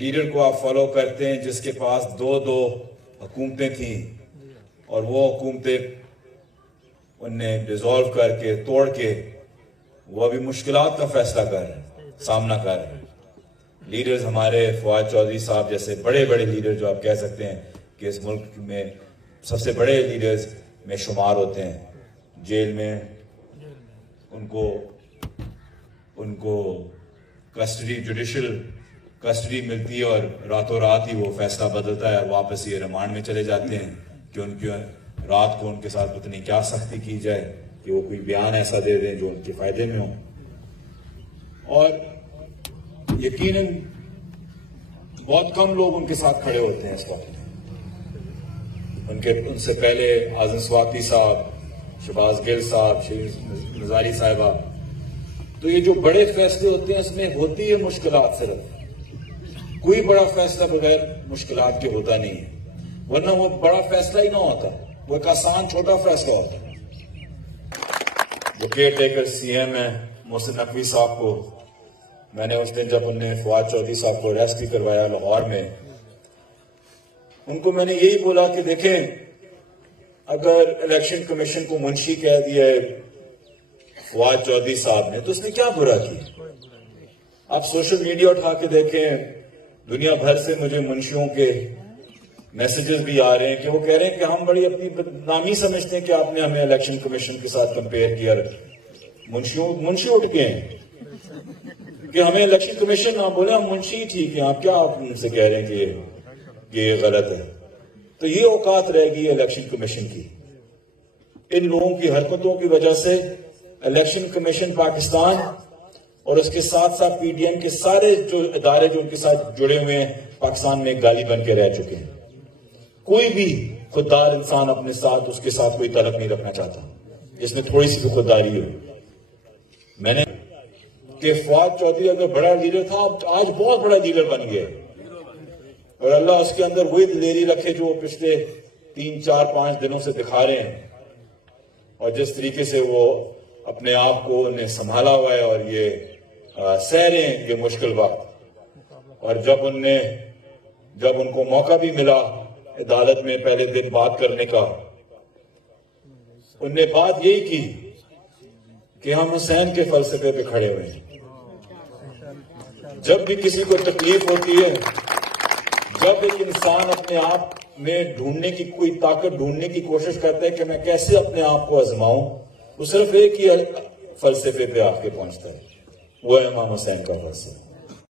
Leader को आप follow करते हैं जिसके पास दो हुकूमतें थीं और वो हुकूमतें उनने डिसॉल्व करके तोड़ के वो अभी मुश्किलात का फैसला सामना कर रहे हैं। लीडर्स हमारे फवाद चौधरी साहब जैसे बड़े बड़े लीडर जो आप कह सकते हैं कि इस मुल्क में सबसे बड़े लीडर्स में शुमार होते हैं, जेल में उनको कस्टडी जुडिशल कस्टडी मिलती है और रातों रात ही वो फैसला बदलता है और वापस ये रिमांड में चले जाते हैं कि उनकी रात को उनके साथ पता नहीं क्या सख्ती की जाए कि वो कोई बयान ऐसा दे दें जो उनके फायदे में हो। और यकीनन बहुत कम लोग उनके साथ खड़े होते हैं इस वक्त। उनसे पहले आज़म स्वाति साहब, शहबाज गिल साहब, शरीफ नजारी साहिबा, तो ये जो बड़े फैसले होते हैं इसमें होती है मुश्किलात। सिर्फ कोई बड़ा फैसला बगैर मुश्किलात के होता नहीं है, वरना वो बड़ा फैसला ही ना होता, वो एक आसान छोटा फैसला होता है। जो केयर टेकर सीएम है मोहसिन नकवी साहब को मैंने उस दिन जब उनने फवाद चौधरी साहब को अरेस्ट भी करवाया लाहौर में, उनको मैंने यही बोला कि देखें, अगर इलेक्शन कमीशन को मुंशी कह दिया है फवाद चौधरी साहब ने तो उसने क्या बुरा किया। आप सोशल मीडिया उठा के देखें, दुनिया भर से मुझे मुंशियों के मैसेजेस भी आ रहे हैं कि वो कह रहे हैं कि हम बड़ी अपनी बदनामी समझते हैं कि आपने हमें इलेक्शन कमीशन के साथ कंपेयर किया। मुंशी उठ के हैं कि हमें इलेक्शन कमीशन ना बोले, हम मुंशी ही ठीक है, आप क्या आप उनसे कह रहे हैं कि ये गलत है। तो ये औकात रहेगी इलेक्शन कमीशन की। इन लोगों की हरकतों की वजह से इलेक्शन कमीशन पाकिस्तान और उसके साथ साथ पीडीएम के सारे जो इदारे जो उनके साथ जुड़े हुए हैं पाकिस्तान में गाली बन के रह चुके हैं। कोई भी खुददार इंसान अपने साथ उसके साथ कोई तलक नहीं रखना चाहता जिसमें थोड़ी सी भी खुददारी हो। मैंने कि फवाद चौधरी अगर बड़ा लीडर था आज बहुत बड़ा लीडर बन गया और अल्लाह उसके अंदर वही दिलेरी रखे जो पिछले 3, 4, 5 दिनों से दिखा रहे हैं और जिस तरीके से वो अपने आप को उन्हें संभाला हुआ है और ये सह रहे हैं ये मुश्किल वक्त। और जब उनको मौका भी मिला अदालत में पहले दिन बात करने का, उनने बात यही की कि हम हुसैन के फलसफे पे खड़े हुए हैं। जब भी किसी को तकलीफ होती है, जब एक इंसान अपने आप में ढूंढने की कोई ताकत ढूंढने की कोशिश करता है कि मैं कैसे अपने आप को आजमाऊं, वो सिर्फ एक ही फलसफे पे आके पहुंचता है, वो है इमाम हुसैन का फलसफा।